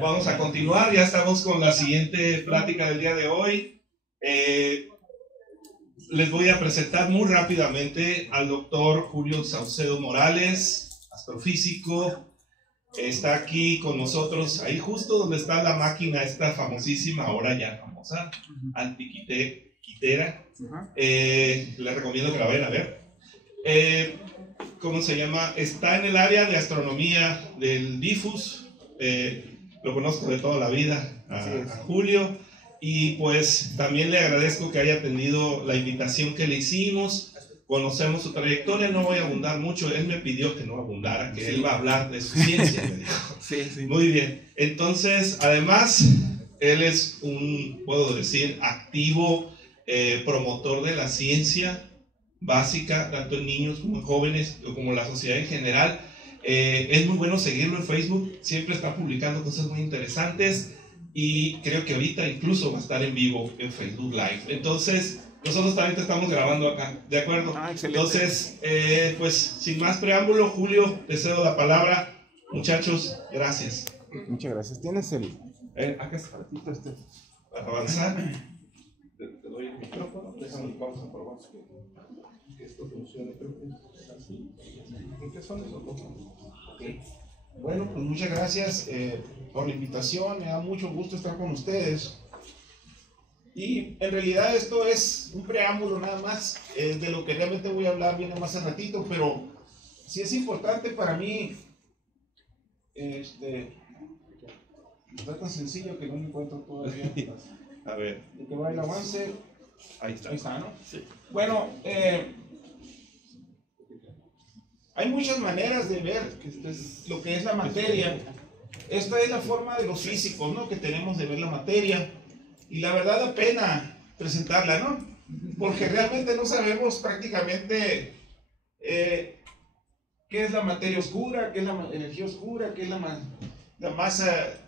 Vamos a continuar, ya estamos con la siguiente plática del día de hoy. Les voy a presentar muy rápidamente al doctor Julio Saucedo Morales, astrofísico. Está aquí con nosotros, ahí justo donde está la máquina esta famosísima, ahora ya famosa, antiquitera. Les recomiendo que la vayan a ver. ¿Cómo se llama? Está en el área de astronomía del DIFUS. Lo conozco de toda la vida a Julio, y pues también le agradezco que haya atendido la invitación que le hicimos. Conocemos su trayectoria, no voy a abundar mucho. Él me pidió que no abundara, que él va a hablar de su ciencia, me dijo. Muy bien. Entonces, además, él es puedo decir, activo promotor de la ciencia básica, tanto en niños como en jóvenes, como en la sociedad en general. Es muy bueno seguirlo en Facebook, siempre está publicando cosas muy interesantes, y creo que ahorita incluso va a estar en vivo en Facebook Live. Entonces, nosotros también te estamos grabando acá, ¿de acuerdo? Entonces, pues, sin más preámbulo, Julio, te cedo la palabra. Muchachos, gracias. Muchas gracias. ¿Tienes el...? Acá está, para avanzar. Te doy el micrófono, déjame el pausa por abajo, que esto funcione. Creo que es así. ¿En qué son esos dos? Okay. Bueno, pues muchas gracias por la invitación. Me da mucho gusto estar con ustedes. Y en realidad esto es un preámbulo nada más de lo que realmente voy a hablar, viene más al ratito, pero sí es importante para mí. Está tan sencillo que no me encuentro todavía. A ver. De que va el avance. Ahí está. Ahí está, ¿no? Sí. Bueno, hay muchas maneras de ver lo que es la materia. Esta es la forma de los físicos, ¿no?, que tenemos de ver la materia. Y la verdad da pena presentarla, ¿no? Porque realmente no sabemos prácticamente qué es la materia oscura, qué es la energía oscura, qué es la masa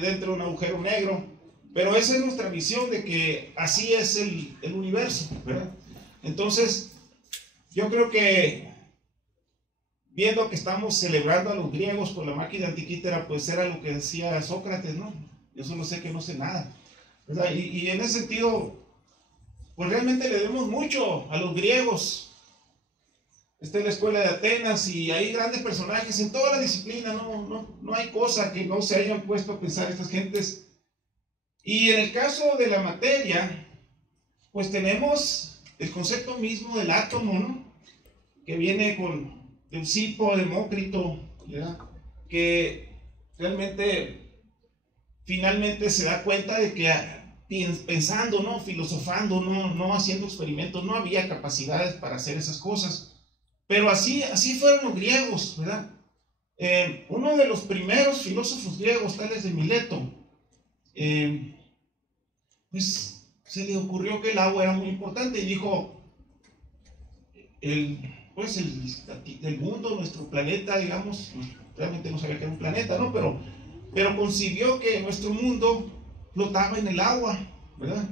dentro de un agujero negro. Pero esa es nuestra visión de que así es el universo, ¿verdad? Entonces, yo creo que viendo que estamos celebrando a los griegos por la máquina antiquítera, pues era lo que decía Sócrates, ¿no? Yo solo sé que no sé nada, ¿verdad? Y en ese sentido, pues realmente le debemos mucho a los griegos. Está en la escuela de Atenas y hay grandes personajes en toda la disciplina, no hay cosa que no se hayan puesto a pensar estas gentes. Y en el caso de la materia, pues tenemos el concepto mismo del átomo, ¿no?, que viene con Leucipo, Demócrito, ¿verdad?, que realmente finalmente se da cuenta de que pensando, ¿no?, filosofando, no haciendo experimentos, no había capacidades para hacer esas cosas. Pero así fueron los griegos, ¿verdad? Uno de los primeros filósofos griegos, tales de Mileto, pues se le ocurrió que el agua era muy importante y dijo, el mundo, nuestro planeta, digamos, realmente no sabía que era un planeta, ¿no? Pero concibió que nuestro mundo flotaba en el agua, ¿verdad?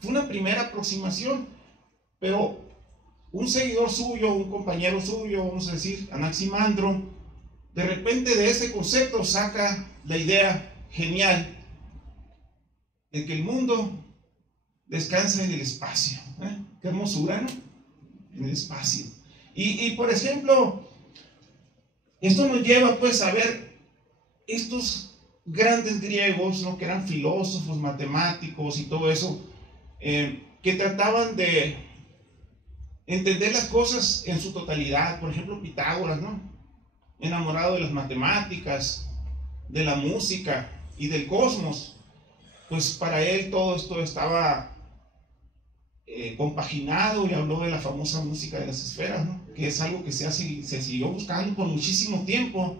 Fue una primera aproximación, pero un seguidor suyo, un compañero suyo, vamos a decir, Anaximandro, de repente de ese concepto saca la idea genial de que el mundo descansa en el espacio. Qué hermosura, ¿no? En el espacio. Y por ejemplo, esto nos lleva pues a ver estos grandes griegos, ¿no?, que eran filósofos, matemáticos y todo eso, que trataban de entender las cosas en su totalidad. Por ejemplo, Pitágoras, ¿no?, enamorado de las matemáticas, de la música y del cosmos. Pues para él todo esto estaba compaginado, y habló de la famosa música de las esferas, ¿no?, que es algo que se siguió buscando por muchísimo tiempo,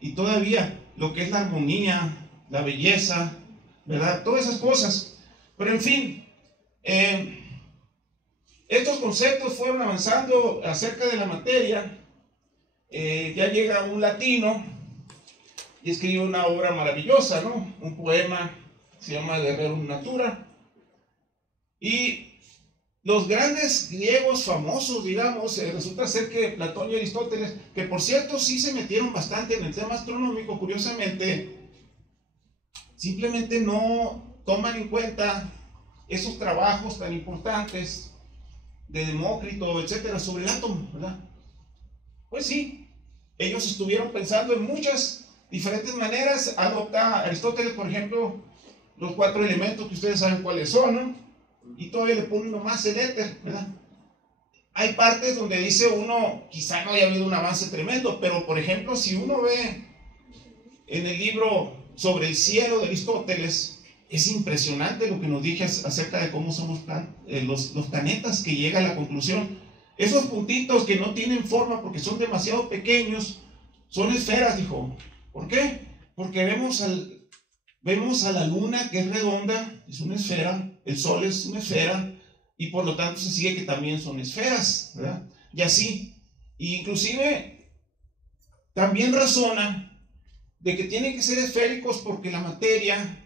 y todavía lo que es la armonía, la belleza, ¿verdad?, todas esas cosas. Pero en fin, estos conceptos fueron avanzando acerca de la materia. Ya llega un latino y escribe una obra maravillosa, ¿no?, un poema, se llama De Rerum Natura. Y los grandes griegos famosos, digamos, resulta ser que Platón y Aristóteles, que por cierto sí se metieron bastante en el tema astronómico, curiosamente, simplemente no toman en cuenta esos trabajos tan importantes de Demócrito, etcétera, sobre el átomo, ¿verdad? Pues sí, ellos estuvieron pensando en muchas diferentes maneras. Adopta Aristóteles, por ejemplo, los 4 elementos que ustedes saben cuáles son, ¿no? Y todavía le pone uno más, el éter, ¿verdad? Hay partes donde dice uno, quizá no haya habido un avance tremendo, pero por ejemplo, si uno ve en el libro sobre el cielo de Aristóteles, es impresionante lo que nos dije acerca de cómo son los planetas, que llega a la conclusión. Esos puntitos que no tienen forma porque son demasiado pequeños, son esferas, dijo. ¿Por qué? Porque vemos a la luna, que es redonda, es una esfera, el sol es una esfera, y por lo tanto se sigue que también son esferas, ¿verdad? Y así. Y inclusive también razona de que tienen que ser esféricos porque la materia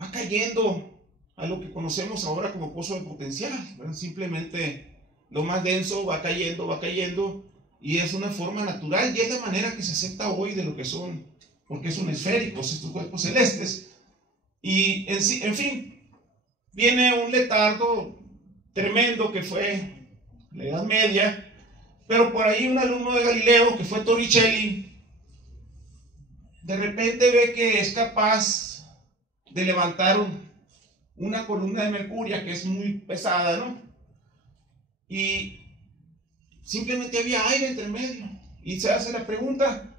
va cayendo a lo que conocemos ahora como pozo de potencial, ¿verdad? Simplemente lo más denso va cayendo, y es una forma natural, y es la manera que se acepta hoy de lo que son, porque son esféricos estos cuerpos celestes. Y en fin, viene un letargo tremendo que fue la Edad Media, pero por ahí un alumno de Galileo, que fue Torricelli, de repente ve que es capaz de levantar una columna de mercurio que es muy pesada, ¿no? Y simplemente había aire entre medio, y se hace la pregunta,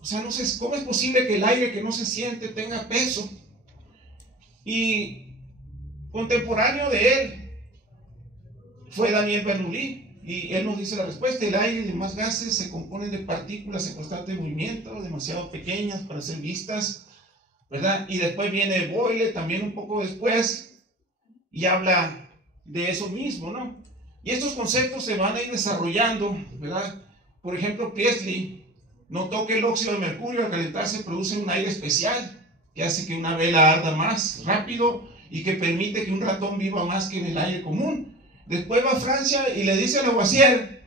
o sea, no sé, ¿cómo es posible que el aire que no se siente tenga peso? Y contemporáneo de él fue Daniel Bernoulli, y él nos dice la respuesta: el aire y demás gases se componen de partículas en constante movimiento, demasiado pequeñas para ser vistas, ¿verdad? Y después viene Boyle, también un poco después, y habla de eso mismo, ¿no? Y estos conceptos se van a ir desarrollando, ¿verdad? Por ejemplo, Priestley notó que el óxido de mercurio al calentarse produce un aire especial que hace que una vela arda más rápido y que permite que un ratón viva más que en el aire común. Después va a Francia y le dice a Lavoisier,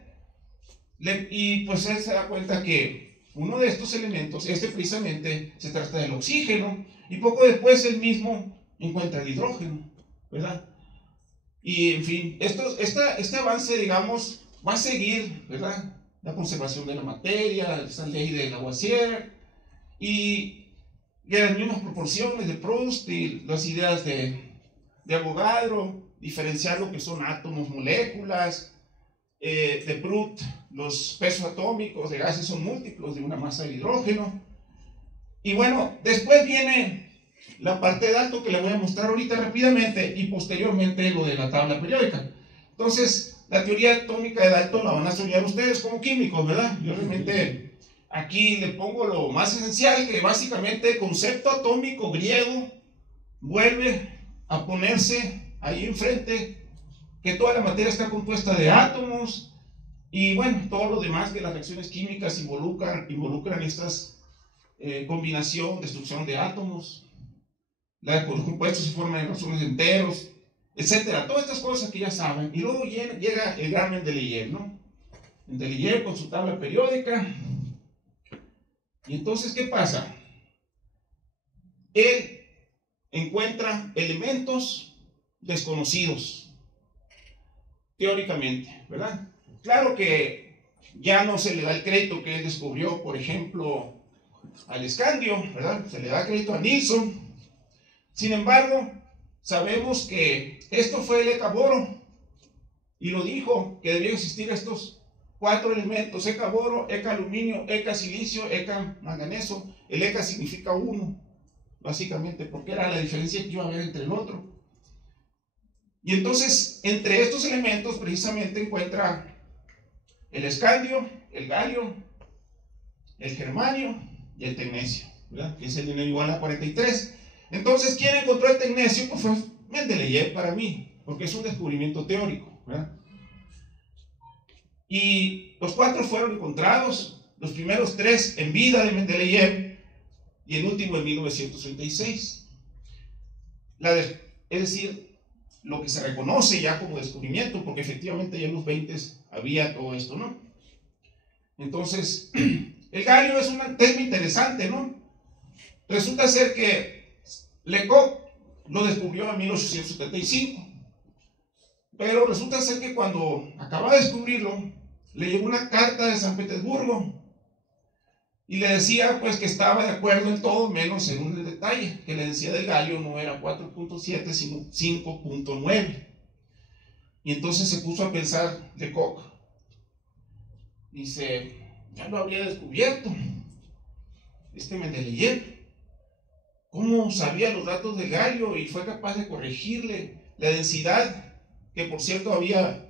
y pues él se da cuenta que uno de estos elementos, precisamente, se trata del oxígeno, y poco después él mismo encuentra el hidrógeno, ¿verdad? Y en fin, este avance, digamos, va a seguir, ¿verdad? La conservación de la materia, esta ley de Lavoisier, y las mismas proporciones de Proust y las ideas de Avogadro, diferenciar lo que son átomos, moléculas, de Proust, los pesos atómicos de gases son múltiplos de una masa de hidrógeno. Y bueno, después viene la parte de Dalton, que le voy a mostrar ahorita rápidamente, y posteriormente lo de la tabla periódica. Entonces, la teoría atómica de Dalton la van a estudiar ustedes como químicos, ¿verdad? Yo realmente aquí le pongo lo más esencial, que básicamente el concepto atómico griego vuelve a ponerse ahí enfrente, que toda la materia está compuesta de átomos, y bueno, todo lo demás que las reacciones químicas involucran estas combinación, destrucción de átomos, los compuestos se forman en razones enteros, etcétera, todas estas cosas que ya saben. Y luego llega el gran Mendeleev, ¿no? Mendeleev con su tabla periódica. Y entonces, ¿qué pasa? Él encuentra elementos desconocidos, teóricamente, ¿verdad? Claro que ya no se le da el crédito que él descubrió, por ejemplo, al escandio, ¿verdad? Se le da crédito a Nilsson. Sin embargo, sabemos que esto fue el ECA-boro, y lo dijo, que debían existir estos 4 elementos: ECA-boro, ECA-aluminio, ECA-silicio, ECA-manganeso. El ECA significa 1, básicamente, porque era la diferencia que iba a haber entre el otro. Y entonces, entre estos elementos, precisamente encuentra el escandio, el galio, el germanio y el tecnecio, ¿verdad? Que es el N igual a 43. Entonces, ¿quién encontró el tecnecio? Pues fue Mendeleev para mí, porque es un descubrimiento teórico, ¿verdad? Y los 4 fueron encontrados, los primeros 3 en vida de Mendeleev y el último en 1936. Es decir, lo que se reconoce ya como descubrimiento, porque efectivamente ya en los 20 había todo esto, ¿no? Entonces, el galio es un tema interesante, ¿no? Resulta ser que Lecoq lo descubrió en 1875, pero resulta ser que cuando acaba de descubrirlo, le llegó una carta de San Petersburgo y le decía pues que estaba de acuerdo en todo menos en un detalle, que le decía del galio no era 4.7 sino 5.9. Y entonces se puso a pensar Lecoq, dice, ya lo habría descubierto Mendeleev, cómo sabía los datos del galio y fue capaz de corregirle la densidad, que por cierto había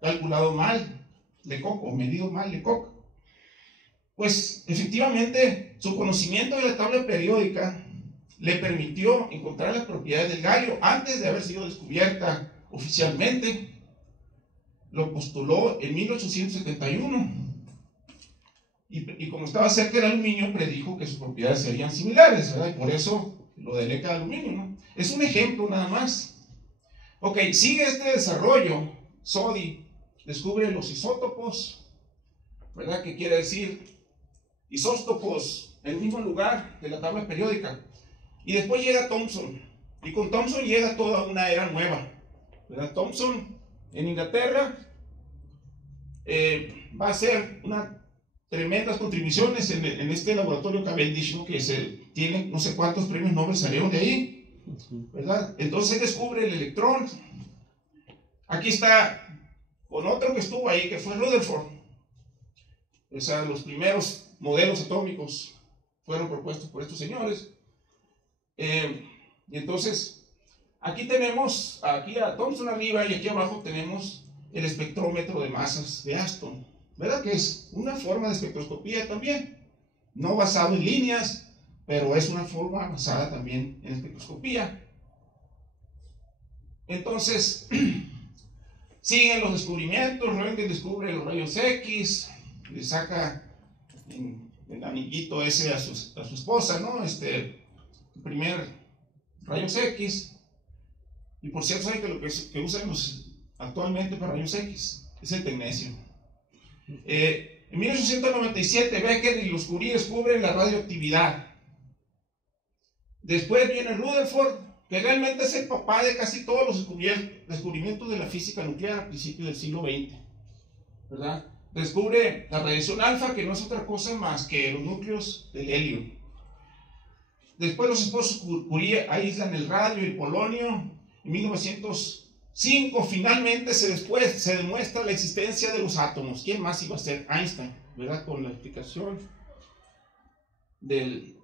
calculado mal Lecoq o medido mal Lecoq. Pues efectivamente su conocimiento de la tabla periódica le permitió encontrar las propiedades del galio antes de haber sido descubierta oficialmente. Lo postuló en 1871 y como estaba cerca del aluminio predijo que sus propiedades serían similares, ¿verdad? Y por eso lo del ECA de aluminio, ¿no? Es un ejemplo nada más. Ok, sigue este desarrollo. Soddy descubre los isótopos, ¿verdad? ¿Qué quiere decir? Isótopos en el mismo lugar de la tabla periódica. Y después llega Thomson, y con Thomson llega toda una era nueva, ¿verdad? Thomson en Inglaterra va a hacer unas tremendas contribuciones en este laboratorio Cavendish, ¿no? Que tiene no sé cuántos premios Nobel salieron de ahí, ¿verdad? Entonces descubre el electrón. Aquí está con otro que estuvo ahí, que fue Rutherford. O sea, los primeros modelos atómicos fueron propuestos por estos señores. Y entonces, aquí tenemos, aquí a Thomson arriba y aquí abajo tenemos el espectrómetro de masas de Aston, ¿verdad? Que es una forma de espectroscopía también, no basado en líneas, pero es una forma basada también en espectroscopía. Entonces, siguen los descubrimientos. Röntgen descubre los rayos X, le saca el anillito ese a su esposa, ¿no? El primer rayos X. Y por cierto, ¿saben que lo que usan actualmente para rayos X es el tecnesio? En 1897 Becker y los Curie descubren la radioactividad. Después viene Rutherford, que realmente es el papá de casi todos los descubrimientos de la física nuclear a principios del siglo XX, ¿verdad? Descubre la radiación alfa, que no es otra cosa más que los núcleos del helio. Después los esposos Curie aíslan el radio y el polonio. En 1905 finalmente se demuestra la existencia de los átomos. ¿Quién más iba a ser? Einstein, ¿verdad? Con la explicación del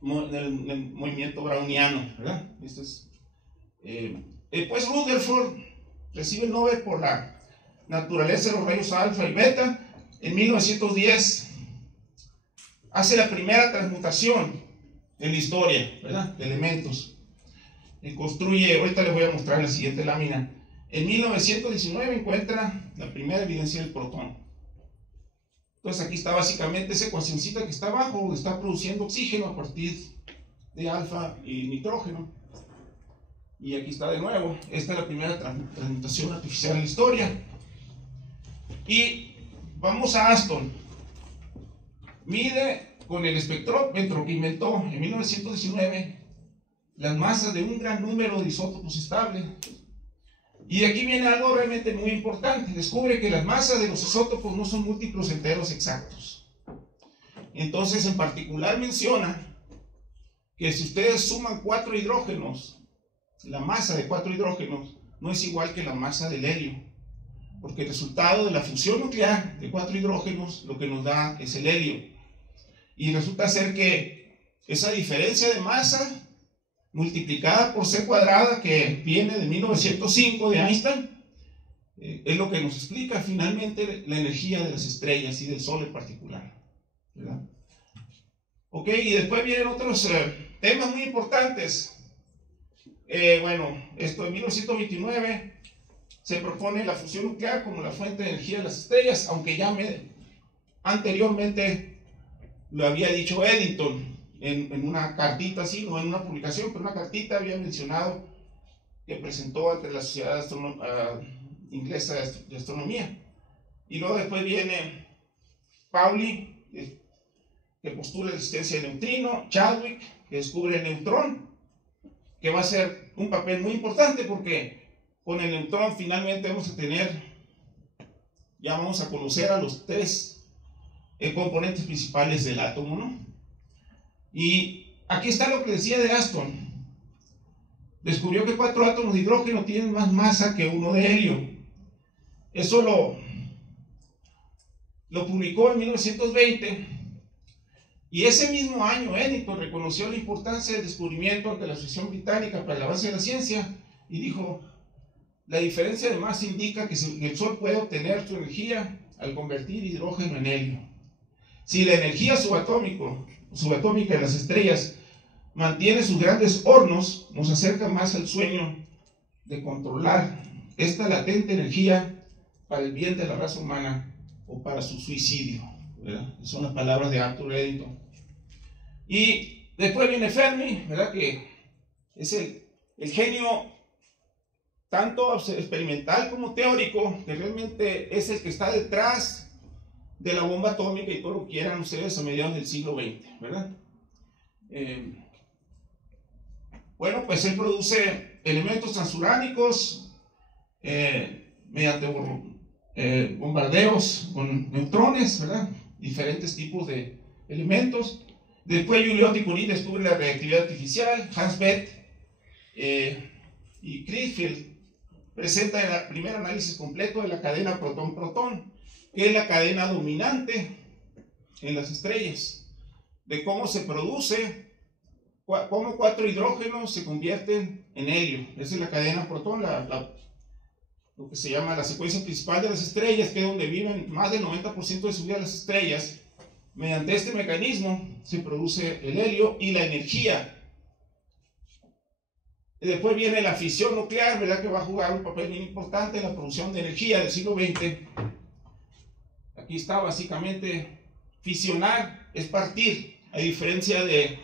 movimiento browniano, ¿verdad? Después Rutherford recibe el Nobel por la naturaleza de los rayos alfa y beta. En 1910 hace la primera transmutación en la historia, ¿verdad? De elementos. Construye, ahorita les voy a mostrar en la siguiente lámina. En 1919 encuentra la primera evidencia del protón. Entonces aquí está básicamente esa ecuacioncita que está abajo, donde está produciendo oxígeno a partir de alfa y nitrógeno. Y aquí está de nuevo. Esta es la primera transmutación artificial en la historia. Y vamos a Aston. Mide con el espectrómetro que inventó en 1919 las masas de un gran número de isótopos estables. Y de aquí viene algo realmente muy importante. Descubre que las masas de los isótopos no son múltiplos enteros exactos. Entonces, en particular menciona que si ustedes suman 4 hidrógenos, la masa de 4 hidrógenos no es igual que la masa del helio, porque el resultado de la fusión nuclear de 4 hidrógenos lo que nos da es el helio. Y resulta ser que esa diferencia de masa multiplicada por c cuadrada, que viene de 1905 de Einstein, es lo que nos explica finalmente la energía de las estrellas y del Sol en particular, ¿verdad? Ok, y después vienen otros temas muy importantes. Bueno, esto en 1929 se propone la fusión nuclear como la fuente de energía de las estrellas, aunque ya anteriormente lo había dicho Eddington en una cartita, así, no en una publicación, pero una cartita había mencionado que presentó ante la Sociedad Inglesa de Astronomía. Y luego después viene Pauli, que postula la existencia del neutrino, Chadwick, que descubre el neutrón, que va a ser un papel muy importante porque con el neutrón finalmente vamos a tener, ya vamos a conocer a los tres componentes principales del átomo, ¿no? Y aquí está lo que decía de Aston. Descubrió que 4 átomos de hidrógeno tienen más masa que uno de helio. Eso lo publicó en 1920. Y ese mismo año Eddington reconoció la importancia del descubrimiento ante la Asociación Británica para el Avance de la Ciencia y dijo: la diferencia de masa indica que el Sol puede obtener su energía al convertir hidrógeno en helio. Si la energía subatómica de las estrellas mantiene sus grandes hornos, nos acerca más al sueño de controlar esta latente energía para el bien de la raza humana o para su suicidio, ¿verdad? Son las palabras de Arthur Eddington. Y después viene Fermi, ¿verdad? Que es el genio tanto experimental como teórico, que realmente es el que está detrás de la bomba atómica y todo lo que quieran ustedes a mediados del siglo XX, ¿verdad? Bueno, pues él produce elementos transuránicos mediante bombardeos con neutrones, ¿verdad? Diferentes tipos de elementos. Después Joliot Curie descubre la reactividad artificial. Hans Bethe y Crutchfield presentan el primer análisis completo de la cadena protón-protón, que es la cadena dominante en las estrellas, de cómo se produce, cómo 4 hidrógenos se convierten en helio. Esa es la cadena protón, lo que se llama la secuencia principal de las estrellas, que es donde viven más del 90% de su vida las estrellas. Mediante este mecanismo se produce el helio y la energía. Y después viene la fisión nuclear, ¿verdad? Que va a jugar un papel muy importante en la producción de energía del siglo XX. Aquí está básicamente: fisionar es partir, a diferencia de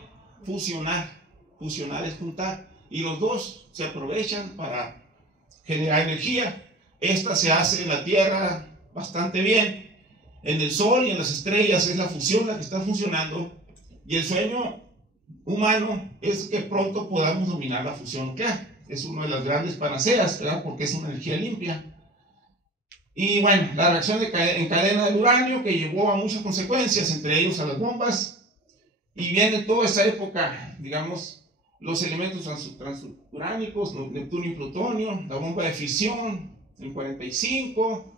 fusionar. Fusionar es juntar, y los dos se aprovechan para generar energía. Esta se hace en la Tierra bastante bien. En el Sol y en las estrellas es la fusión la que está funcionando, y el sueño humano es que pronto podamos dominar la fusión nuclear. Es una de las grandes panaceas, ¿verdad? Porque es una energía limpia. Y bueno, la reacción en cadena del uranio, que llevó a muchas consecuencias, entre ellos a las bombas. Y viene toda esa época, digamos, los elementos transuránicos, Neptunio y Plutonio, la bomba de fisión en 45,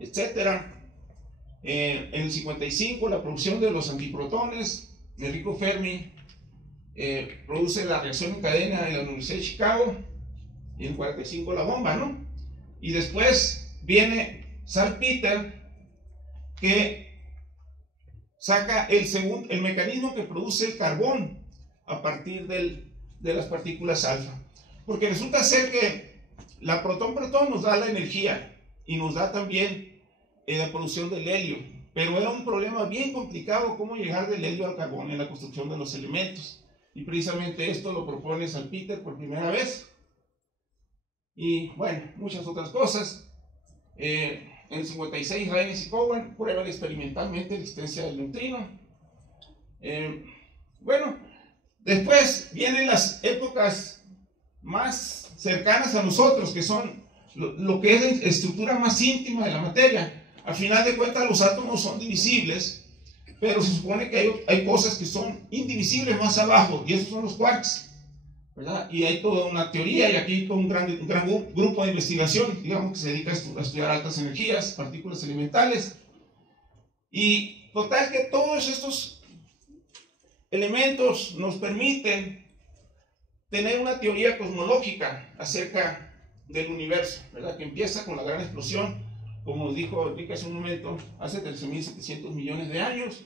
etc. En el 55 la producción de los antiprotones. Enrico Fermi produce la reacción en cadena en la Universidad de Chicago, y en 45 la bomba, ¿no? Y después viene Salpeter, que saca el mecanismo que produce el carbón a partir de las partículas alfa. Porque resulta ser que la protón-protón nos da la energía y nos da también la producción del helio, pero era un problema bien complicado cómo llegar del helio al carbón en la construcción de los elementos, y precisamente esto lo propone Salpeter por primera vez. Y bueno, muchas otras cosas. En el 56 Reines y Cowan prueban experimentalmente la existencia del neutrino. Bueno, después vienen las épocas más cercanas a nosotros, que son lo que es la estructura más íntima de la materia. Al final de cuentas, los átomos son divisibles, pero se supone que hay cosas que son indivisibles más abajo, y esos son los quarks, ¿verdad? Y hay toda una teoría, y aquí todo un gran grupo de investigación, digamos, que se dedica a estudiar altas energías, partículas elementales. Y total que todos estos elementos nos permiten tener una teoría cosmológica acerca del universo, ¿verdad? Que empieza con la gran explosión, como nos dijo Enrique hace un momento, hace 13.700 millones de años.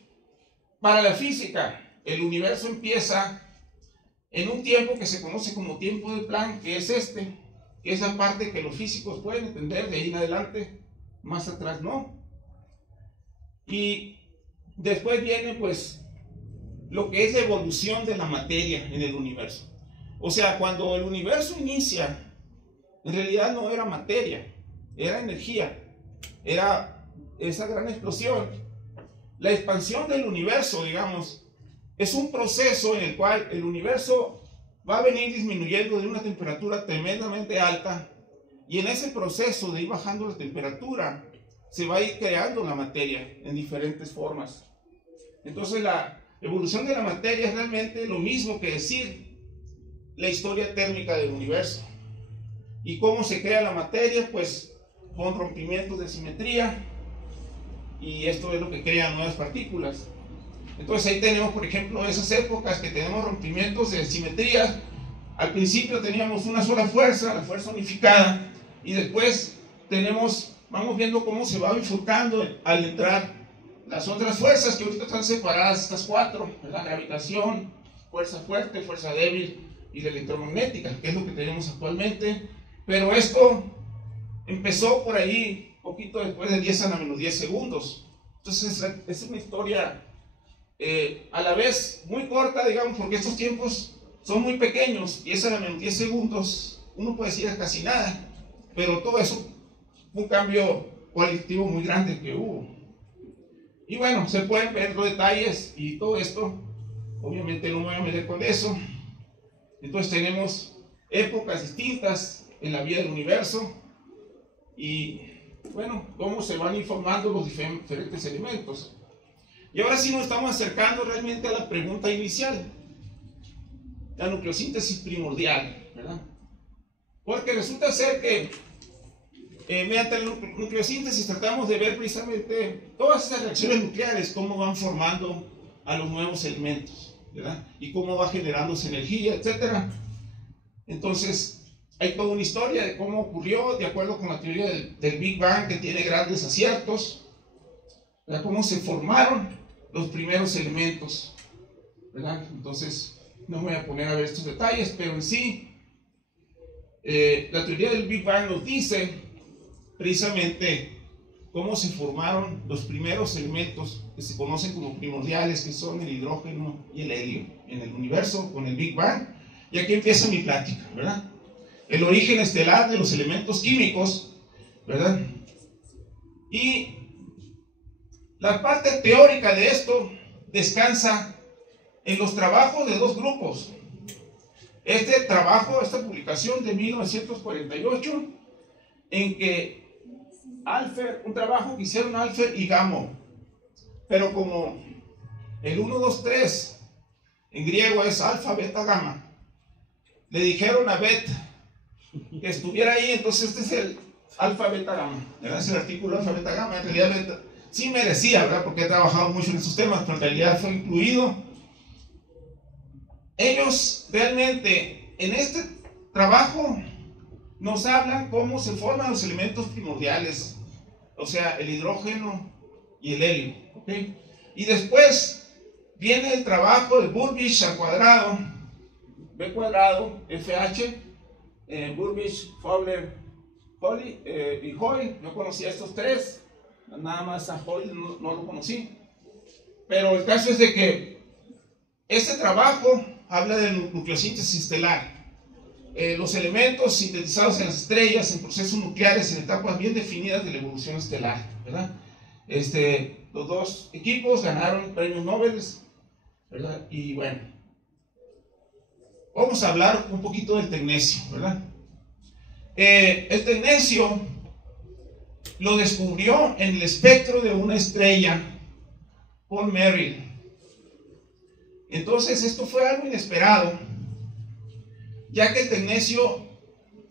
Para la física, el universo empieza en un tiempo que se conoce como tiempo de Planck, que es que es la parte que los físicos pueden entender, de ahí en adelante, más atrás no. Y después viene pues lo que es la evolución de la materia en el universo. O sea, cuando el universo inicia, en realidad no era materia, era energía, era esa gran explosión la expansión del universo, digamos, es un proceso en el cual el universo va a venir disminuyendo de una temperatura tremendamente alta, y en ese proceso de ir bajando la temperatura se va a ir creando la materia en diferentes formas. Entonces la evolución de la materia es realmente lo mismo que decir la historia térmica del universo. ¿Y cómo se crea la materia? Pues con rompimientos de simetría, y esto es lo que crea nuevas partículas. Entonces ahí tenemos, por ejemplo, esas épocas que tenemos rompimientos de simetría. Al principio teníamos una sola fuerza, la fuerza unificada, y después vamos viendo cómo se va bifurcando al entrar las otras fuerzas que ahorita están separadas, estas cuatro: la gravitación, fuerza fuerte, fuerza débil y la electromagnética, que es lo que tenemos actualmente. Pero esto empezó por ahí poquito después de 10 a la menos 10 segundos. Entonces es una historia a la vez muy corta, digamos, porque estos tiempos son muy pequeños. 10 a la menos 10 segundos, uno puede decir casi nada, pero todo eso fue un cambio cualitativo muy grande que hubo. Y bueno, se pueden ver los detalles y todo esto, obviamente no me voy a meter con eso. Entonces tenemos épocas distintas en la vida del universo, y bueno, cómo se van informando los diferentes elementos. Y ahora sí nos estamos acercando realmente a la pregunta inicial, la nucleosíntesis primordial, ¿verdad? Porque resulta ser que mediante la nucleosíntesis tratamos de ver precisamente todas esas reacciones nucleares, cómo van formando a los nuevos elementos, ¿verdad? Y cómo va generándose energía, etc. Entonces hay toda una historia de cómo ocurrió, de acuerdo con la teoría del Big Bang, que tiene grandes aciertos, ¿verdad? Cómo se formaron los primeros elementos, ¿verdad? Entonces no me voy a poner a ver estos detalles, pero en sí la teoría del Big Bang nos dice precisamente cómo se formaron los primeros elementos que se conocen como primordiales, que son el hidrógeno y el helio en el universo con el Big Bang. Y aquí empieza mi plática, ¿verdad? El origen estelar de los elementos químicos, ¿verdad? Y la parte teórica de esto descansa en los trabajos de dos grupos. Este trabajo, esta publicación de 1948, en que un trabajo que hicieron Alpher y Gamow, pero como el 1, 2, 3 en griego es alfa, beta, gamma, le dijeron a Bet que estuviera ahí. Entonces este es el alfa, beta, gamma, ¿verdad? Es el artículo alfa, beta, gamma. En realidad beta, sí merecía, ¿verdad? Porque he trabajado mucho en esos temas, pero en realidad fue incluido. Ellos realmente en este trabajo nos hablan cómo se forman los elementos primordiales, o sea, el hidrógeno y el helio, ¿ok? Y después viene el trabajo de Burbidge al cuadrado, B cuadrado, FH, Burbidge, Fowler, Holly y Hoyle. Yo conocía a estos tres, nada más a Hoyle no lo conocí. Pero el caso es de que este trabajo habla de nucleosíntesis estelar. Los elementos sintetizados en las estrellas, en procesos nucleares, en etapas bien definidas de la evolución estelar, ¿verdad? Los dos equipos ganaron premios Nobel, ¿verdad? Y bueno, vamos a hablar un poquito del tecnecio, ¿verdad? El tecnecio lo descubrió en el espectro de una estrella Paul Merrill. Entonces esto fue algo inesperado, ya que el tecnecio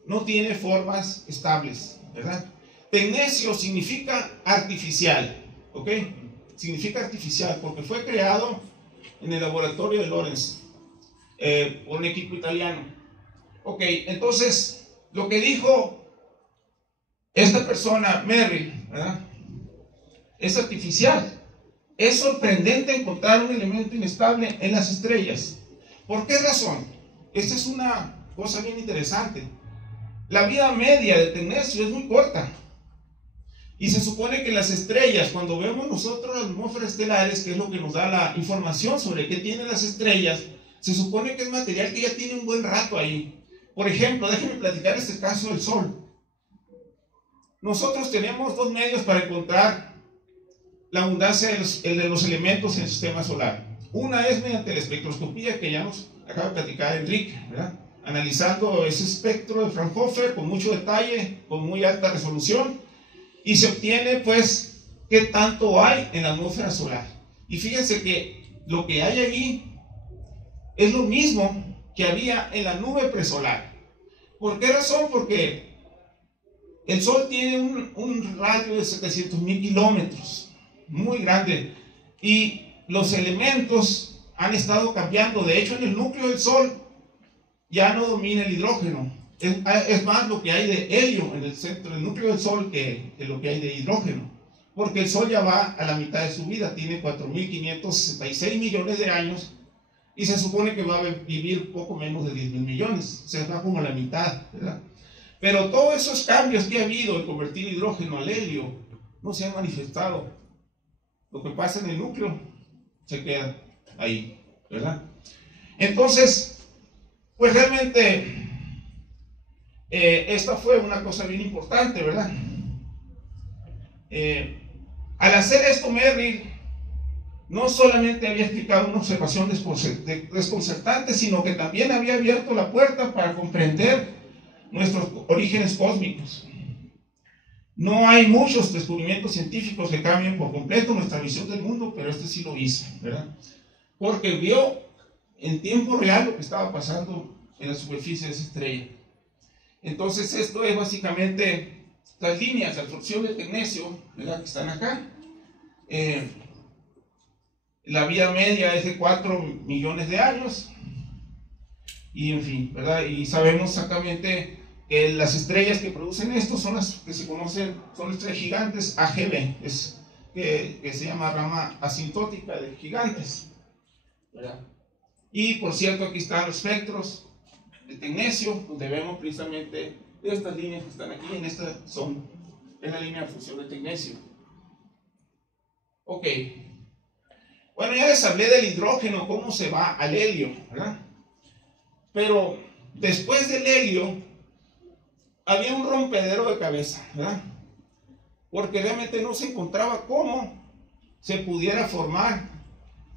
no tiene formas estables, ¿verdad? Tecnecio significa artificial, ¿ok? Significa artificial porque fue creado en el laboratorio de Lorentz por un equipo italiano. Ok, entonces lo que dijo esta persona, Merrill, ¿verdad? Es artificial. Es sorprendente encontrar un elemento inestable en las estrellas. ¿Por qué razón? Esta es una cosa bien interesante. La vida media del tecnecio es muy corta. Y se supone que las estrellas, cuando vemos nosotros las atmósferas estelares, que es lo que nos da la información sobre qué tienen las estrellas, se supone que es material que ya tiene un buen rato ahí. Por ejemplo, déjenme platicar este caso del Sol. Nosotros tenemos dos medios para encontrar la abundancia de los elementos en el sistema solar. Una es mediante la espectroscopía, que ya nos acaba de platicar Enrique, ¿verdad? Analizando ese espectro de Fraunhofer con mucho detalle, con muy alta resolución, y se obtiene pues qué tanto hay en la atmósfera solar. Y fíjense que lo que hay allí es lo mismo que había en la nube presolar. ¿Por qué razón? Porque el Sol tiene un radio de 700.000 kilómetros, muy grande, y los elementos han estado cambiando. De hecho, en el núcleo del Sol ya no domina el hidrógeno. Es más lo que hay de helio en el centro del núcleo del Sol que lo que hay de hidrógeno. Porque el Sol ya va a la mitad de su vida, tiene 4.566 millones de años, y se supone que va a vivir poco menos de 10.000 millones. O sea, va como a la mitad, ¿verdad? Pero todos esos cambios que ha habido en convertir hidrógeno al helio no se han manifestado. Lo que pasa en el núcleo se queda ahí, ¿verdad? Entonces, pues realmente esta fue una cosa bien importante, ¿verdad? Al hacer esto, Merrill no solamente había explicado una observación desconcertante, sino que también había abierto la puerta para comprender nuestros orígenes cósmicos. No hay muchos descubrimientos científicos que cambien por completo nuestra visión del mundo, pero este sí lo hizo, ¿verdad? Porque vio en tiempo real lo que estaba pasando en la superficie de esa estrella. Entonces esto es básicamente las líneas de absorción de tecnecio, ¿verdad?, que están acá. La vida media es de 4 millones de años, y en fin, ¿verdad? Y sabemos exactamente que las estrellas que producen esto son las que se conocen, son estrellas gigantes AGB, que se llama rama asintótica de gigantes, ¿verdad? Y por cierto, aquí están los espectros de tecnecio, donde vemos precisamente estas líneas que están aquí, es la línea de fusión de tecnecio. Ok. Bueno, ya les hablé del hidrógeno, cómo se va al helio, ¿verdad? Pero después del helio había un rompedero de cabeza, ¿verdad? Porque realmente no se encontraba cómo se pudiera formar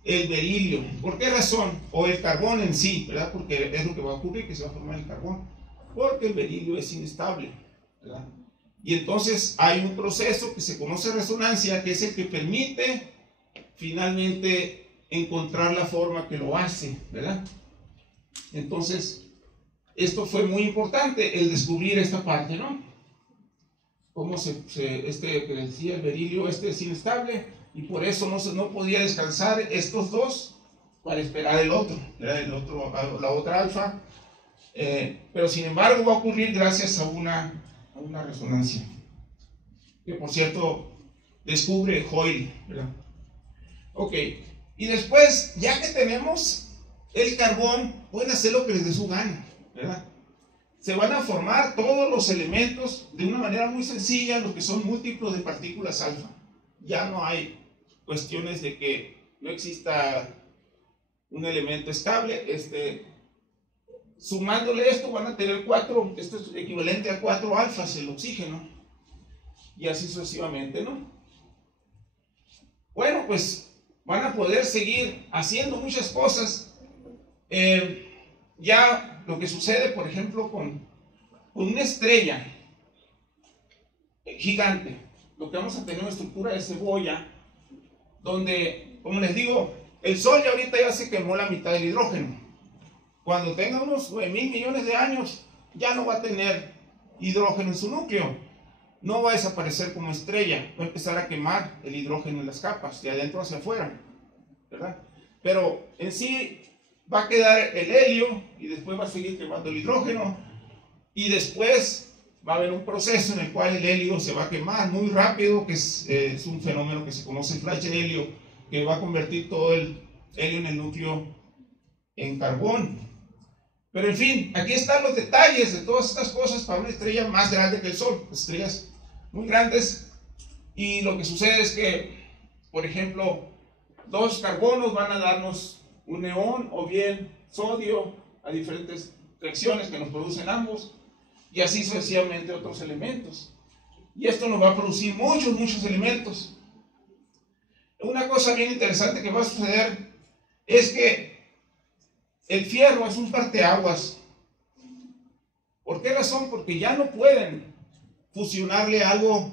el berilio. ¿Por qué razón? O el carbón en sí, ¿verdad? Porque es lo que va a ocurrir, que se va a formar el carbón. Porque el berilio es inestable, ¿verdad? Y entonces hay un proceso que se conoce resonancia, que es el que permite finalmente encontrar la forma que lo hace, ¿verdad? Entonces, esto fue muy importante, el descubrir esta parte, ¿no? Cómo que decía el berilio, es inestable, y por eso no podía descansar estos dos para esperar el otro, ¿verdad? La otra alfa, pero sin embargo va a ocurrir gracias a una resonancia, que por cierto descubre Hoyle, ¿verdad? Ok, y después, ya que tenemos el carbón, pueden hacer lo que les dé su gana, ¿verdad? Se van a formar todos los elementos de una manera muy sencilla, los que son múltiplos de partículas alfa. Ya no hay cuestiones de que no exista un elemento estable. Sumándole esto van a tener 4, esto es equivalente a 4 alfas el oxígeno, y así sucesivamente, ¿no? Bueno, pues van a poder seguir haciendo muchas cosas. Ya lo que sucede, por ejemplo, con una estrella gigante, lo que vamos a tener una estructura de cebolla, donde, como les digo, el Sol ya ahorita ya se quemó la mitad del hidrógeno. Cuando tenga unos 9.000 millones de años, ya no va a tener hidrógeno en su núcleo. No va a desaparecer como estrella, va a empezar a quemar el hidrógeno en las capas, de adentro hacia afuera, ¿verdad? Pero en sí va a quedar el helio, y después va a seguir quemando el hidrógeno, y después va a haber un proceso en el cual el helio se va a quemar muy rápido, que es un fenómeno que se conoce flash de helio, que va a convertir todo el helio en el núcleo en carbón. Pero en fin, aquí están los detalles de todas estas cosas para una estrella más grande que el Sol, estrellas muy grandes. Y lo que sucede es que, por ejemplo, 2 carbonos van a darnos un neón o bien sodio a diferentes reacciones que nos producen ambos, y así sucesivamente otros elementos. Y esto nos va a producir muchos elementos. Una cosa bien interesante que va a suceder es que el fierro es un parteaguas. ¿Por qué razón? Porque ya no pueden fusionarle algo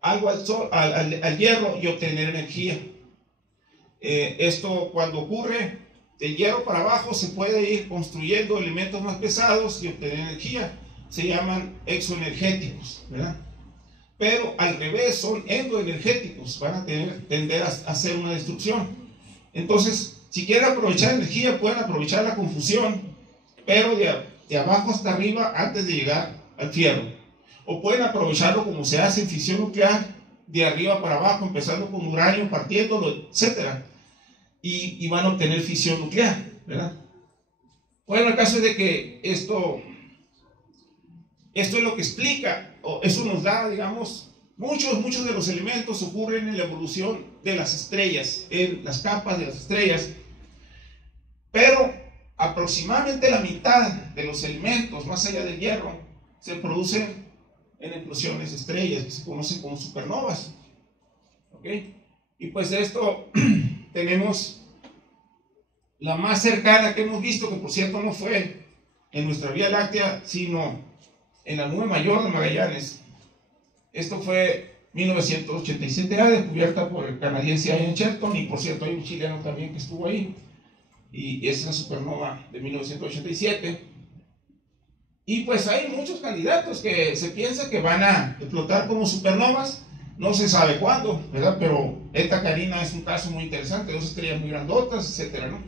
al hierro y obtener energía. Esto cuando ocurre, de hierro para abajo se puede ir construyendo elementos más pesados y obtener energía. Se llaman exoenergéticos, ¿verdad? Pero al revés, son endoenergéticos, van a tender a hacer una destrucción. Entonces, si quieren aprovechar energía, pueden aprovechar la confusión, pero de abajo hasta arriba antes de llegar al fierro. O pueden aprovecharlo como se hace en fisión nuclear, de arriba para abajo, empezando con uranio, partiéndolo, etc. Y van a obtener fisión nuclear, ¿verdad? Bueno, el caso es de que esto es lo que explica, o eso nos da, digamos, muchos de los elementos ocurren en la evolución de las estrellas, en las capas de las estrellas, pero aproximadamente la mitad de los elementos, más allá del hierro, se producen en explosiones de estrellas, que se conocen como supernovas. ¿Ok? Y pues de esto tenemos la más cercana que hemos visto, que por cierto no fue en nuestra Vía Láctea, sino en la nube mayor de Magallanes. Esto fue 1987, era descubierta por el canadiense Ian Shelton, y por cierto hay un chileno también que estuvo ahí, y es la supernova de 1987. Y pues hay muchos candidatos que se piensa que van a explotar como supernovas, no se sabe cuándo, ¿verdad? Pero Eta Carina es un caso muy interesante, dos estrellas muy grandotas, etcétera, ¿no?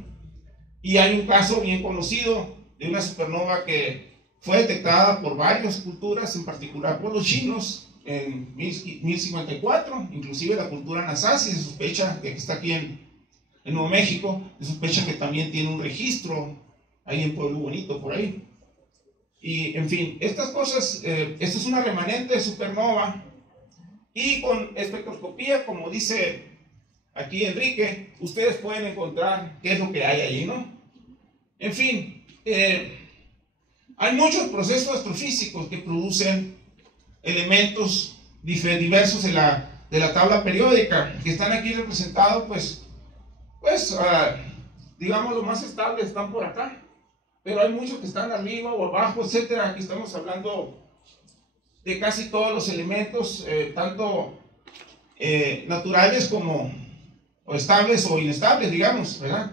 Y hay un caso bien conocido de una supernova que fue detectada por varias culturas, en particular por los chinos, en 1054, inclusive la cultura Nasazi se sospecha, que está aquí en Nuevo México, se sospecha que también tiene un registro ahí en Pueblo Bonito, por ahí. Y en fin, estas cosas, esto es una remanente de supernova, y con espectroscopía, como dice aquí Enrique, ustedes pueden encontrar qué es lo que hay allí, ¿no? En fin, hay muchos procesos astrofísicos que producen elementos diversos de la tabla periódica, que están aquí representados, digamos, los más estables están por acá, pero hay muchos que están arriba o abajo, etcétera. Aquí estamos hablando de casi todos los elementos, tanto naturales como o estables o inestables, digamos, ¿verdad?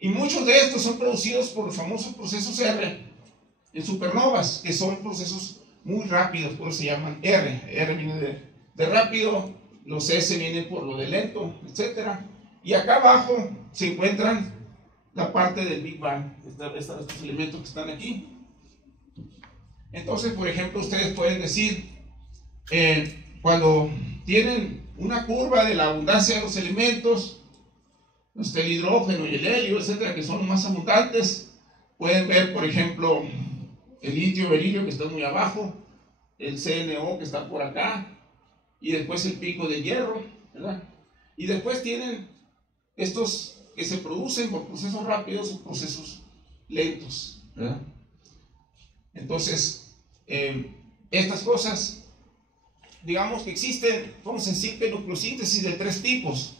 Y muchos de estos son producidos por los famosos procesos R en supernovas, que son procesos muy rápidos, por eso se llaman R. R viene de rápido, los S vienen por lo de lento, etcétera. Y acá abajo se encuentran la parte del Big Bang, estos elementos que están aquí. Entonces, por ejemplo, ustedes pueden decir, cuando tienen una curva de la abundancia de los elementos, el hidrógeno y el helio, etcétera, que son los más abundantes, pueden ver, por ejemplo, el litio, berilio, que está muy abajo, el CNO, que está por acá, y después el pico de hierro, ¿verdad? Y después tienen estos que se producen por procesos rápidos o procesos lentos, ¿verdad? Entonces, estas cosas, digamos que existen, vamos a decir que nucleosíntesis de tres tipos.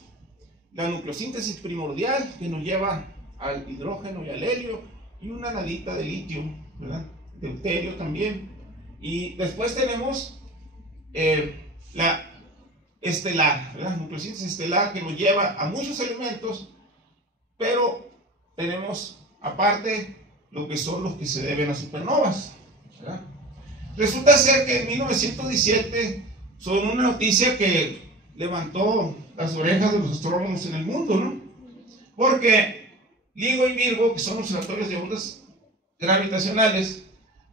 La nucleosíntesis primordial, que nos lleva al hidrógeno y al helio, y una nadita de litio, ¿verdad? Deuterio también. Y después tenemos la estelar, ¿verdad? Nucleosíntesis estelar, que nos lleva a muchos elementos, pero tenemos aparte lo que son los que se deben a supernovas, ¿verdad? Resulta ser que en 1917 son una noticia que levantó las orejas de los astrónomos en el mundo, ¿no? Porque LIGO y Virgo, que son observatorios de ondas gravitacionales,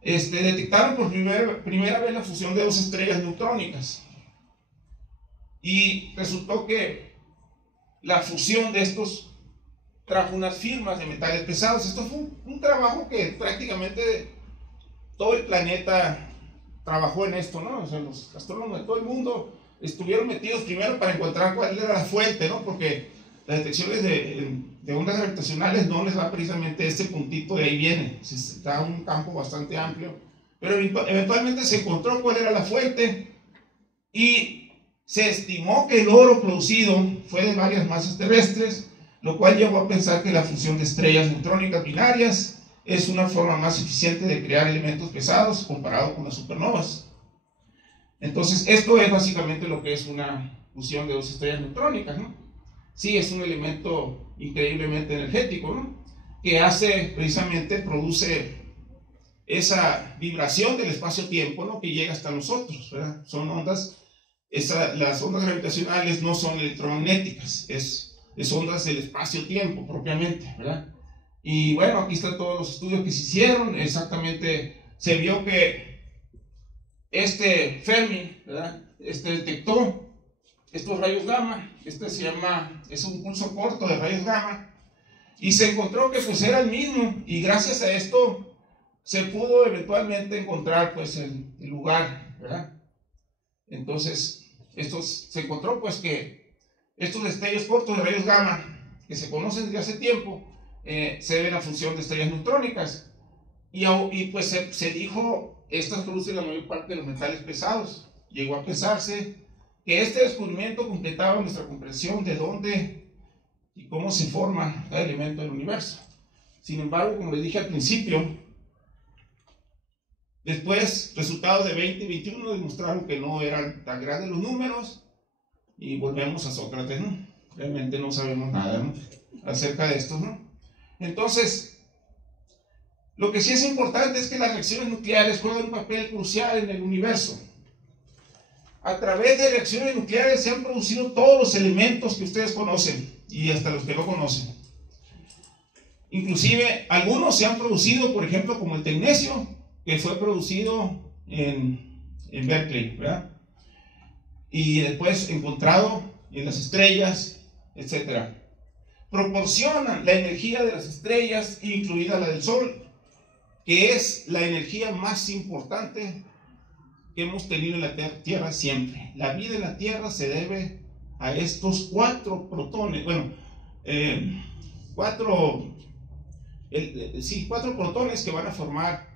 detectaron por primera vez la fusión de dos estrellas neutrónicas. Y resultó que la fusión de estos trajo unas firmas de metales pesados. Esto fue un trabajo que prácticamente todo el planeta trabajó en esto, ¿no? O sea, los astrónomos de todo el mundo estuvieron metidos primero para encontrar cuál era la fuente, ¿no? Porque las detecciones de ondas gravitacionales no les da precisamente este puntito, de ahí viene, está un campo bastante amplio, pero eventualmente se encontró cuál era la fuente, y se estimó que el oro producido fue de varias masas terrestres, lo cual llevó a pensar que la fusión de estrellas neutrónicas binarias es una forma más eficiente de crear elementos pesados comparado con las supernovas. Entonces, esto es básicamente lo que es una fusión de dos estrellas neutrónicas, ¿no? Sí, es un elemento increíblemente energético, ¿no? Que hace, precisamente, produce esa vibración del espacio-tiempo, ¿no? Que llega hasta nosotros, ¿verdad? Son ondas, las ondas gravitacionales no son electromagnéticas, es ondas del espacio-tiempo propiamente, ¿verdad? Y bueno, aquí están todos los estudios que se hicieron. Exactamente, se vio que Fermi, ¿verdad? Detectó estos rayos gamma. Es un pulso corto de rayos gamma, y se encontró que pues era el mismo, y gracias a esto se pudo eventualmente encontrar pues el lugar, ¿verdad? Entonces se encontró pues que estos destellos cortos de rayos gamma que se conocen desde hace tiempo se deben a función de estrellas neutrónicas, y pues se dijo, estas producen la mayor parte de los metales pesados. Llegó a pensarse que este descubrimiento completaba nuestra comprensión de dónde y cómo se forma cada elemento del universo. Sin embargo, como les dije al principio, después resultados de 2021 demostraron que no eran tan grandes los números, y volvemos a Sócrates, ¿no? Realmente no sabemos nada, ¿no?, acerca de esto, ¿no? Entonces, lo que sí es importante es que las reacciones nucleares juegan un papel crucial en el universo. A través de reacciones nucleares se han producido todos los elementos que ustedes conocen, y hasta los que no conocen. Inclusive algunos se han producido, por ejemplo, como el tecnecio, que fue producido en Berkeley, ¿verdad? Y después encontrado en las estrellas, etc. Proporcionan la energía de las estrellas, incluida la del Sol, que es la energía más importante que hemos tenido en la Tierra siempre. La vida en la Tierra se debe a estos 4 protones, bueno, 4 protones que van a formar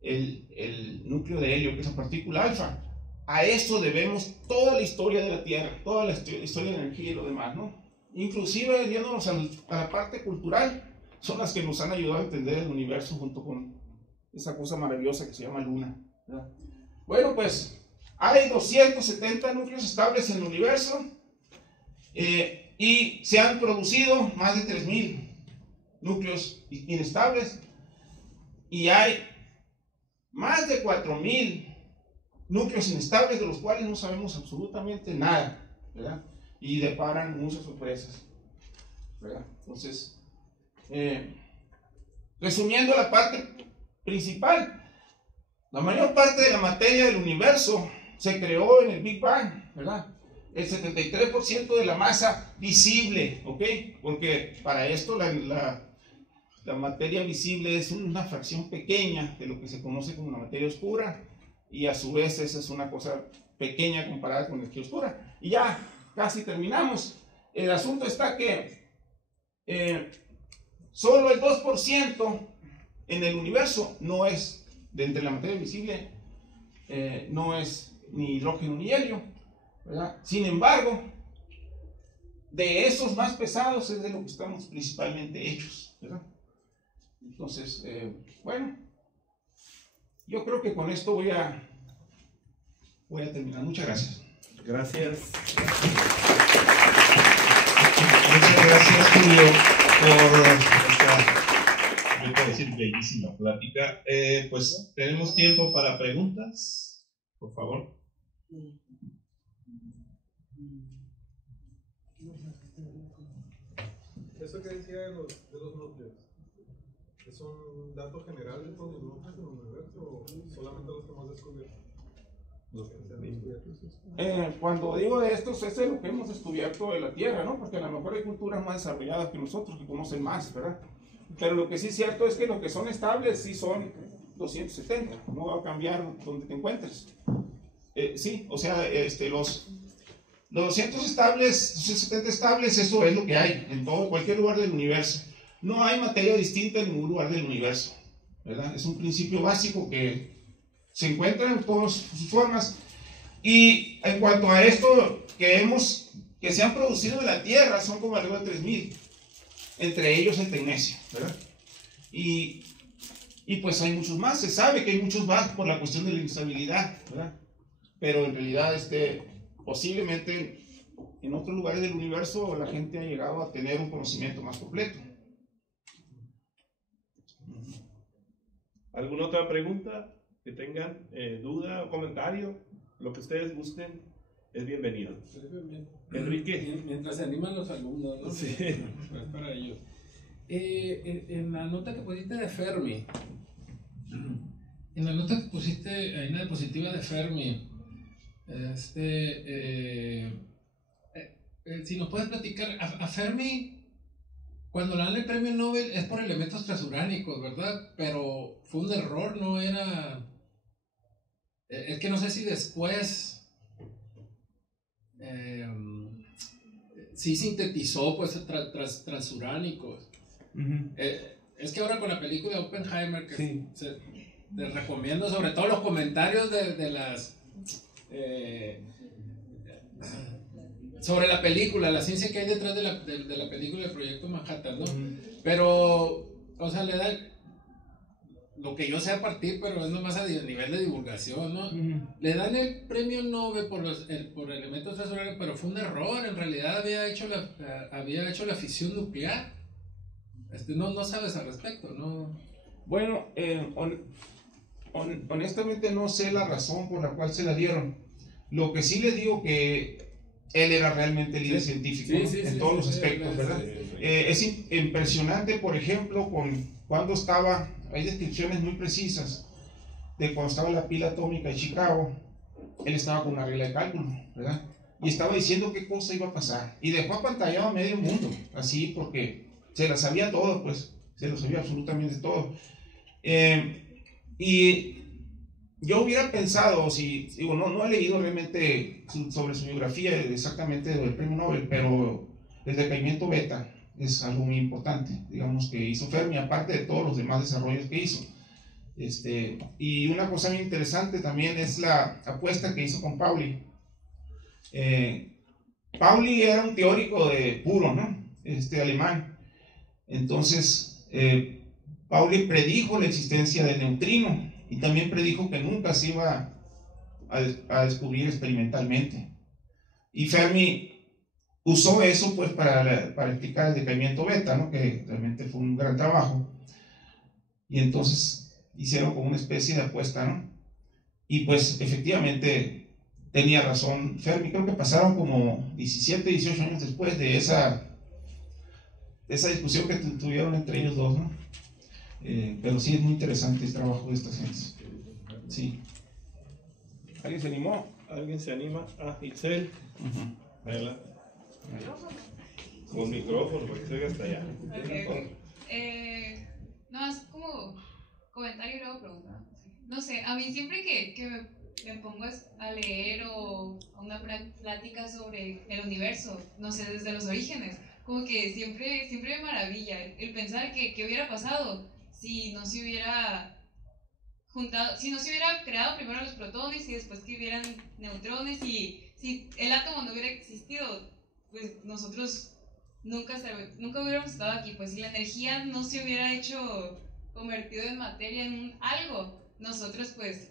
el núcleo de helio, que es la partícula alfa. A esto debemos toda la historia de la Tierra, toda la historia de la energía y lo demás, ¿no? Inclusive, yéndonos a la parte cultural, son las que nos han ayudado a entender el universo, junto con esa cosa maravillosa que se llama Luna, ¿verdad? Bueno, pues hay 270 núcleos estables en el universo, y se han producido más de 3000 núcleos inestables, y hay más de 4000 núcleos inestables, de los cuales no sabemos absolutamente nada, ¿verdad? Y deparan muchas sorpresas, ¿verdad? Entonces, resumiendo la parte principal, la mayor parte de la materia del universo se creó en el Big Bang, ¿verdad? El 73% de la masa visible, ¿ok? Porque para esto la materia visible es una fracción pequeña de lo que se conoce como la materia oscura, y a su vez esa es una cosa pequeña comparada con la energía oscura. Y ya casi terminamos. El asunto está que solo el 2% en el universo no es, de entre la materia visible, no es ni hidrógeno ni helio, ¿verdad? Sin embargo, de esos más pesados es de lo que estamos principalmente hechos, ¿verdad? Entonces, bueno, yo creo que con esto voy a terminar. Muchas gracias. Gracias. Muchas gracias, Julio, por esta, yo puedo decir, bellísima plática. Pues tenemos tiempo para preguntas, por favor. Eso que decía de los núcleos, ¿es un dato general de todos los núcleos del universo o solamente los que hemos descubierto? Cuando digo de estos, es de lo que hemos descubierto de la Tierra, ¿no? Porque a lo mejor hay culturas más desarrolladas que nosotros, que conocen más, ¿verdad? Pero lo que sí es cierto es que lo que son estables sí son 270, no va a cambiar donde te encuentres. Sí, o sea, los 200 estables, 270 estables, eso es lo que hay en cualquier lugar del universo. No hay materia distinta en ningún lugar del universo, ¿verdad? Es un principio básico que se encuentra en todas sus formas. Y en cuanto a esto que se han producido en la Tierra, son como alrededor de 3000, entre ellos el tecnecio, ¿verdad? Y pues hay muchos más, se sabe que hay muchos más por la cuestión de la inestabilidad, ¿verdad? Pero en realidad posiblemente en otros lugares del universo la gente ha llegado a tener un conocimiento más completo. ¿Alguna otra pregunta que tengan? ¿Duda o comentario? Lo que ustedes gusten es bienvenido. Enrique. Mientras se animan los alumnos, ¿no? Sí. Es para ellos. En la nota que pusiste de Fermi, en la nota que pusiste ahí en la diapositiva de Fermi, si nos puedes platicar, a Fermi, cuando le dan el premio Nobel es por elementos transuránicos, ¿verdad? Pero fue un error, no era... Es que no sé si después sí sintetizó pues transuránicos. Es que ahora con la película de Oppenheimer, que Sí. les recomiendo sobre todo los comentarios de las sobre la película, la ciencia que hay detrás de la película del Proyecto Manhattan, ¿no? Pero, o sea, le da lo que yo sé a partir, pero es nomás a nivel de divulgación, ¿no? Le dan el premio Nobel por elementos transurarios, pero fue un error, en realidad había hecho la fisión nuclear. No sabes al respecto, ¿no? Bueno, honestamente no sé la razón por la cual se la dieron. Lo que sí les digo que él era realmente líder científico, ¿no? En todos los aspectos, ¿verdad? Es impresionante, por ejemplo, cuando estaba, hay descripciones muy precisas de cuando estaba la pila atómica de Chicago. Él estaba con una regla de cálculo, ¿verdad? Y estaba diciendo qué cosa iba a pasar. Y dejó apantallado a medio mundo, así, porque se la sabía todo, pues, se lo sabía absolutamente todo. Y yo hubiera pensado, no he leído realmente sobre su biografía exactamente del premio Nobel, pero el decaimiento beta es algo muy importante, digamos, que hizo Fermi, aparte de todos los demás desarrollos que hizo. Y una cosa muy interesante también es la apuesta que hizo con Pauli. Pauli era un teórico puro, ¿no? Alemán. Entonces, Pauli predijo la existencia del neutrino y también predijo que nunca se iba a descubrir experimentalmente. Y Fermi usó eso pues para explicar el decaimiento beta, ¿no? Que realmente fue un gran trabajo. Y entonces hicieron como una especie de apuesta, ¿no? Y pues efectivamente tenía razón Fermi. Creo que pasaron como 17, 18 años después de esa discusión que tuvieron entre ellos dos, ¿no? Pero sí es muy interesante el trabajo de estas gentes. Sí. ¿Alguien se animó? ¿Alguien se anima? Itzel. Adelante. Con micrófono, para que se oiga hasta allá. Okay. No, es como comentario y luego pregunta. No sé, a mí siempre que me pongo a leer o a una plática sobre el universo, no sé, desde los orígenes, como que siempre me maravilla el pensar que hubiera pasado si no se hubiera juntado, si no se hubiera creado primero los protones y después que hubieran neutrones, y si el átomo no hubiera existido, pues nosotros nunca hubiéramos estado aquí, pues si la energía no se hubiera convertido en materia, en algo, nosotros pues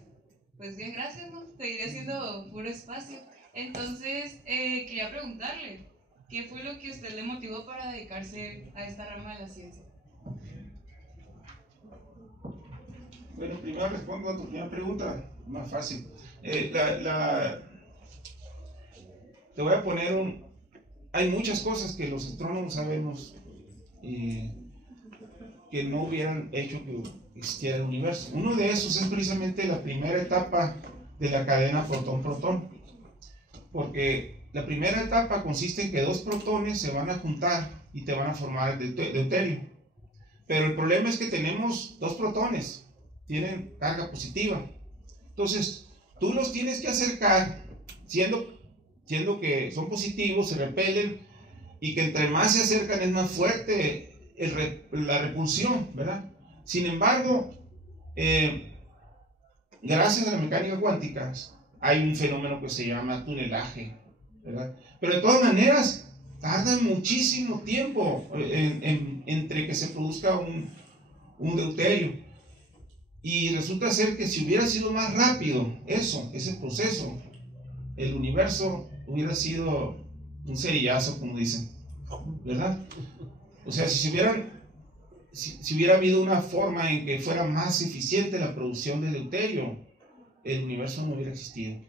bien, gracias, ¿no? Seguiría siendo puro espacio. Entonces, quería preguntarle, ¿qué fue lo que usted le motivó para dedicarse a esta rama de la ciencia? Bueno, primero respondo a tu primera pregunta, más fácil. Te voy a poner hay muchas cosas que los astrónomos sabemos que no hubieran hecho que existiera el universo. Uno de esos es precisamente la primera etapa de la cadena protón-protón, porque la primera etapa consiste en que dos protones se van a juntar y te van a formar deuterio. Pero el problema es que tenemos dos protones, tienen carga positiva. Entonces, tú los tienes que acercar, siendo que son positivos, se repelen, y que entre más se acercan es más fuerte la repulsión, ¿verdad? Sin embargo, gracias a la mecánica cuántica, hay un fenómeno que se llama tunelaje, ¿verdad? Pero de todas maneras, tarda muchísimo tiempo entre que se produzca un deuterio. Y resulta ser que si hubiera sido más rápido ese proceso, el universo hubiera sido un cerillazo, como dicen, ¿verdad? O sea, si hubiera habido una forma en que fuera más eficiente la producción de deuterio, el universo no hubiera existido.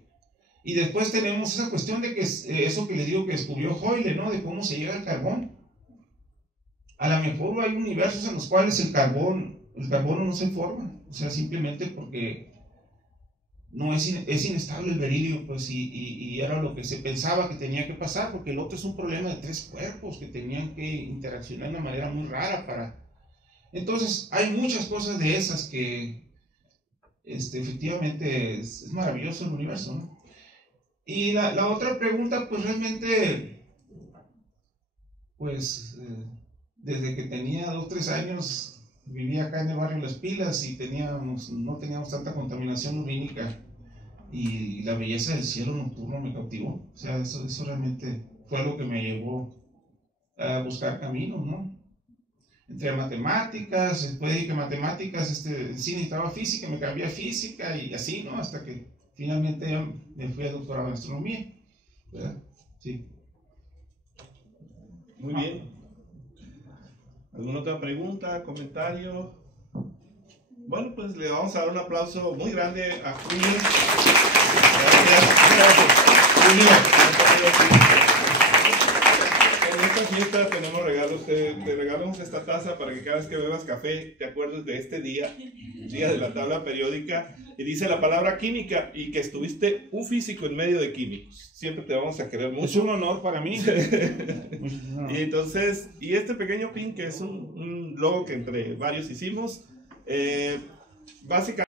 Y después tenemos esa cuestión de que eso que le digo que descubrió Hoyle, ¿no? De cómo se llega al carbón. A lo mejor hay universos en los cuales el carbono no se forma, o sea, simplemente porque no es inestable el berilio, pues, y era lo que se pensaba que tenía que pasar, porque el otro es un problema de 3 cuerpos que tenían que interaccionar de una manera muy rara para... Entonces, hay muchas cosas de esas que efectivamente es maravilloso el universo, ¿no? Y la otra pregunta, pues realmente, pues, desde que tenía 2 o 3 años, vivía acá en el barrio Las Pilas y no teníamos tanta contaminación lumínica, y la belleza del cielo nocturno me cautivó. O sea, eso realmente fue lo que me llevó a buscar caminos, ¿no? Entre matemáticas, después de que matemáticas, sí necesitaba física, me cambié a física y así, ¿no? Hasta que finalmente me fui a doctorado en astronomía, ¿verdad? Sí. Muy bien. ¿Alguna otra pregunta, comentario? Bueno, pues le vamos a dar un aplauso muy grande a Julio. Gracias. Julio. En esta fiesta tenemos regalos. Te regalamos esta taza para que cada vez que bebas café te acuerdes de este día, día de la tabla periódica, y dice la palabra química, y que estuviste un físico en medio de químicos. Siempre te vamos a querer mucho. Es un honor para mí. Y entonces, y este pequeño pin que es un logo que entre varios hicimos, básicamente